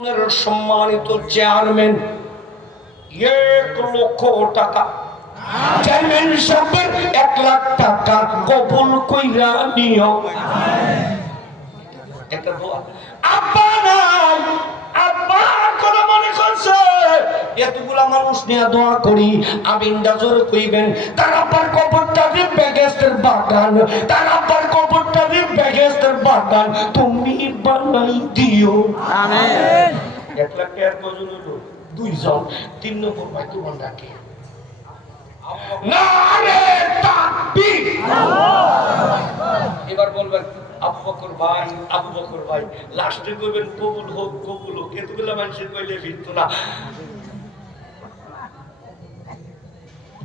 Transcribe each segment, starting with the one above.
সম্মানিত চেয়ারম্যান 1,00,000 টাকা চেয়ারম্যান সাহেবের 1,00,000 টাকা কবুল কইরা নিও। একটা দোয়া আব্বা নাই, আব্বা কোন মনে করছে এতগুলা মানুষ নিয়ে দোয়া করি আমিনটা জোর কইবেন। তার আব্বার কবরটা দিয়ে বেগেস্টের বাগান, তার আব্বার কবরটা দিয়ে বেগেস্টের বাগান তুমি বানাই দিও। আমিন। 1,00,000 টাকার প্রয়োজন হলো 2 জন, 3 নম্বর ভাই তোমার ডাকে নারে তাকবীর। এবার বলবেন আবু বকর ভাই, আবু বকর ভাই, লাস্টে কইবেন কবুল হোক, কবুল হোক। এতগুলা মানুষের কইলে ফিরত না।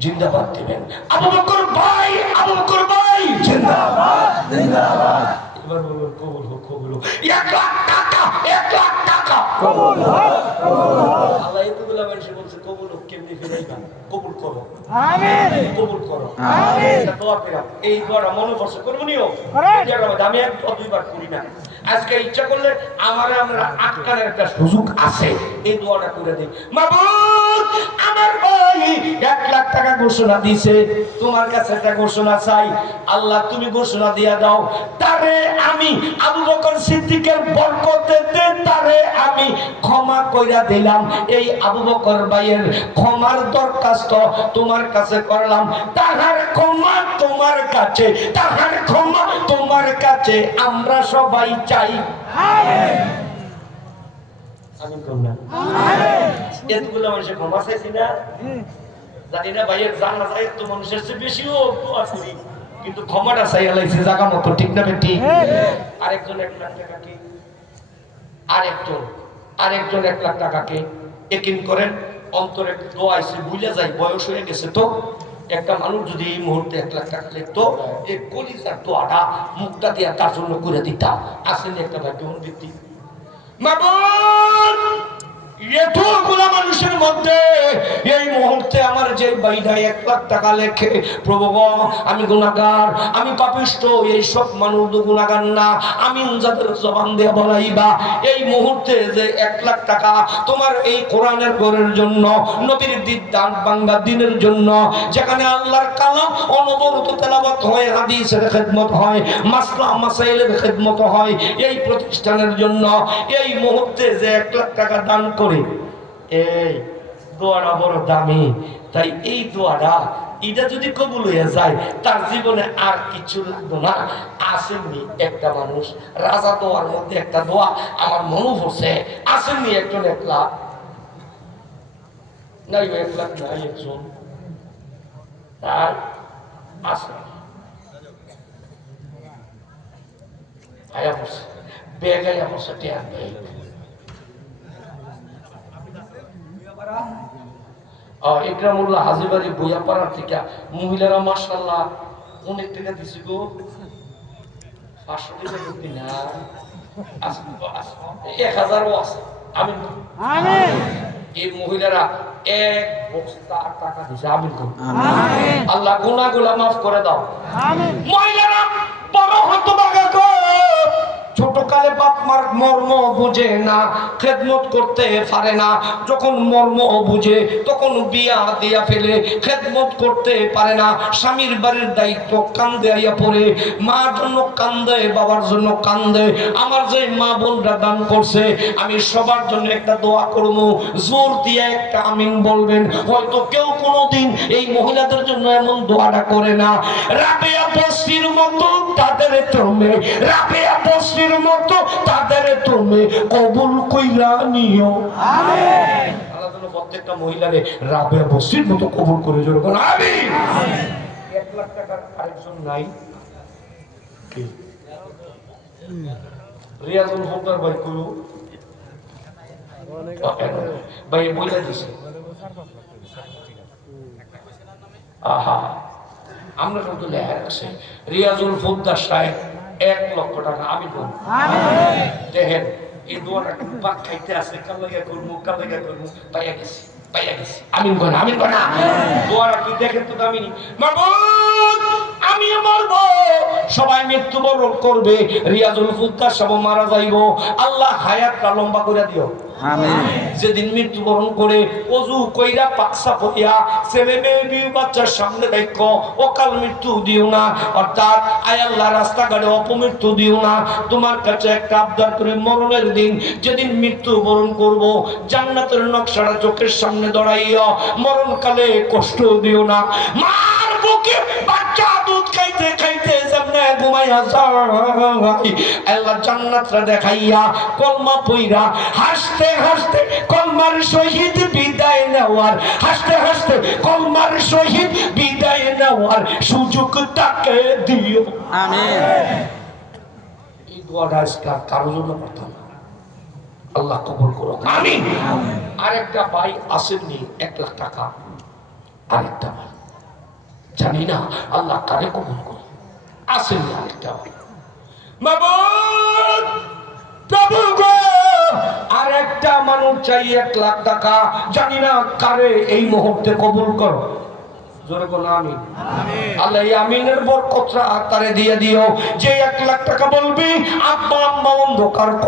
জিন্দাবাদ দিবেন আবু বকর ভাই, আবু বকর ভাই জিন্দাবাদ, জিন্দাবাদ। এবার বলবেন কবুল হোক, কবুল হোক। 1,00,000 টাকা, 1,00,000 টাকা কবুল হোক, কবুল হোক। আল্লাহ এতগুলা মানুষ বলছে কবুল হোক, কেমনে ফিরাইবা? কবুল করো, আমিন। কবুল করো, আমিন। এটা দোয়া কইরা এই দোয়াটা মনে করছে করব নিও। আমি এক দুইবার করি না, আজকে ইচ্ছা করলে আমরা আটকানোর একটা সুযোগ আছে, এই দোয়াটা করে দিই। মাবুদ আমার ভাই 1,00,000 টাকা ঘোষণা দিয়েছে, তোমার কাছে একটা ঘোষণা চাই। আল্লাহ তুমি ঘোষণা দিয়া দাও, তারে আমি আবু বকর সিদ্দিকের বরকতে তারে আমি ক্ষমা কইরা দিলাম। এই আবু বকর ভাইয়ের ক্ষমার দরখাস্ত তোমার কাছে করলাম। তাহার ক্ষমা তোমার কাছে, তাহার ক্ষমা তোমার কাছে আমরা সবাই চাই। আমিন। আমি কইনা আমিন। এতগুলো মানুষের ক্ষমা চাইছি না, জানি না ভাইয়ের জানা যায় তো মানুষের চেয়ে বেশিও দোয়া করি, কিন্তু ক্ষমাটা চাই আলাইছে জায়গা মতো, ঠিক না বেটি? আরেকজন 1,00,000 টাকা কি আরেকজন 1,00,000 টাকাকে একিন করেন। অন্তরে দোয়া আইছে, ভুলে যাই, বয়স হয়ে গেছে তো। একটা মানুষ যদি এই মুহূর্তে 1,00,000 টাকা লিখতো, এই কলিজার দোয়াটা মুখটা দিয়া তার জন্য করে দিতাম। আসেনি একটা ভাগ্যবান ব্যক্তি। মাবুদ এতগুলা মানুষের মধ্যে এই মুহূর্তে আমার যে ভাইটা 1,00,000 টাকা লেখে, প্রভু আমি গুনাহগার, আমি পাপিষ্ঠ, এই সব মানুষ তো গুনাহগার না, আমি যাদের জবান দিয়ে বলাইবা এই মুহূর্তে যে 1,00,000 টাকা তোমার এই কোরআনের ঘরের জন্য, নবীর দান বাংলা দিনের জন্য, যেখানে আল্লাহর কালাম অনবরত তেলাওয়াত হয়, হাদিসের খেদমত হয়, মাসলা মাসাইলের খেদমত হয়, এই প্রতিষ্ঠানের জন্য এই মুহূর্তে যে 1,00,000 টাকা দান করে, এই দোয়াটা বড় দামি। তাই এই দোয়াটা এটা যদি কবুল হয়ে যায়, তার জীবনে আর কিছু লাগতো না। আসেননি একটা মানুষ, রাজা দোয়ার মধ্যে একটা দোয়া আমার মনে পড়ছে। আসেননি একজন 1,00,000 নাই, 1,00,000 নাই, একজন তার আসে আয়া বসে, বেগাইয়া বসে টেয়ার নেই। ইকরামুল্লাহ হাজিবাড়ি বইয়াপাড়ার থেকে মহিলারা মাশাআল্লাহ অনেক টাকা দিছি গো, 500 টাকা দিবি না, 1,000ও আছে। আমিন আমিন। এই মহিলারা 1 বস্তা টাকা দিছে। আমিন আমিন। আল্লাহ গুনাহগুলো মাফ করে দাও। আমিন। মহিলারা বড় হতভাগা গো, ছোট কালে বাপ মার মর্ম বুঝে না, খেদমত করতে পারে না। যখন মর্ম বুঝে তখন বিয়া দিয়া ফেলে, খেদমত করতে পারে না। স্বামীর বাড়ির দায়িত্ব কান্দে আইয়া পড়ে, মার জন্য কান্দে, বাবার জন্য কান্দে। আমার যে মা বোনরা দান করছে, আমি সবার জন্য একটা দোয়া করব, জোর দিয়ে একটা আমিন বলবেন। হয়তো কেউ কোনোদিন এই মহিলাদের জন্য এমন দোয়াটা করে না। রাবেয়া বস্তির মতো তাদের তুমি, রাবেয়া বস্তির মতো তাদের তুমি কবুল কইরা নিও। আমিন। আল্লাহ যেন প্রত্যেকটা মহিলারে রাবেয়া বস্তির মতো কবুল করে জোর করুন। আমিন। 1,00,000 টাকার আরেকজন নাই কি? রিয়াজুল ফকর ভাই কইলো ভাই বইলা দিছে। আহা আমরা কিন্তু লেখা আছে রিয়াজুল ফকর সাহেব 1,00,000 টাকা। আমি বল দেখেন এই দোয়াটা বাদ খাইতে আছে, কাল লাগা করবো, কাল লাগা করবো, পাইয়া গেছি, পাইয়া গেছি। আমিন কর, আমিন কর না। দোয়াটা কি দেখেন তো দামিনী। মাবুদ আমি মরবো, সবাই মৃত্যুবরণ করবে, রিয়াজুল ফকর সব মারা যাইব, আল্লাহ হায়াতটা লম্বা করে দিও। আমিন। যেদিন মৃত্যুবরণ করে অজু কইরা পাকসা কইয়া ছেলে মেয়ে বিয়ে বাচ্চার সামনে দেখো অকাল মৃত্যু দিও না, অর্থাৎ আয় আল্লাহ রাস্তাঘাটে অপমৃত্যু দিও না। তোমার কাছে একটা আবদার করে মরণের দিন যেদিন মৃত্যুবরণ করব জান্নাতের নকশাটা চোখের সামনে দাঁড়াইয়া মরণকালে কষ্ট দিও না। মার বুকে বাচ্চা দুধ খাইতে খাইতে সামনে ঘুমাইয়া যায় আল্লাহ জান্নাতটা দেখাইয়া কলমা পইরা হাসতে হাসতে কলমার শহীদ বিদায় নেওয়ার, হাসতে হাসতে কলমার শহীদ বিদায় নেওয়ার সুযোগ তাকে দিও। আমিন। এই দোয়াটা আজকে কারোর জন্য করতাম না, আল্লাহ কবুল করো, আমিন। আরেকটা ভাই আসেননি 1 লাখ টাকা, আরেকটা ভাই জানি না আল্লাহ কারে কবুল করো, আসেননি আরেকটা ভাই। মাবুদ প্রভু গো, আরেকটা মানুষ চাই 1 লাখ টাকা, জানি না কারে এই মুহূর্তে কবুল করো, জোরে বলো আমিন। আল্লাহ এই আমিনের বরকতটা তারে দিয়ে দিও, যে 1 লাখ টাকা বলবি আব্বা আম্মা অন্ধকার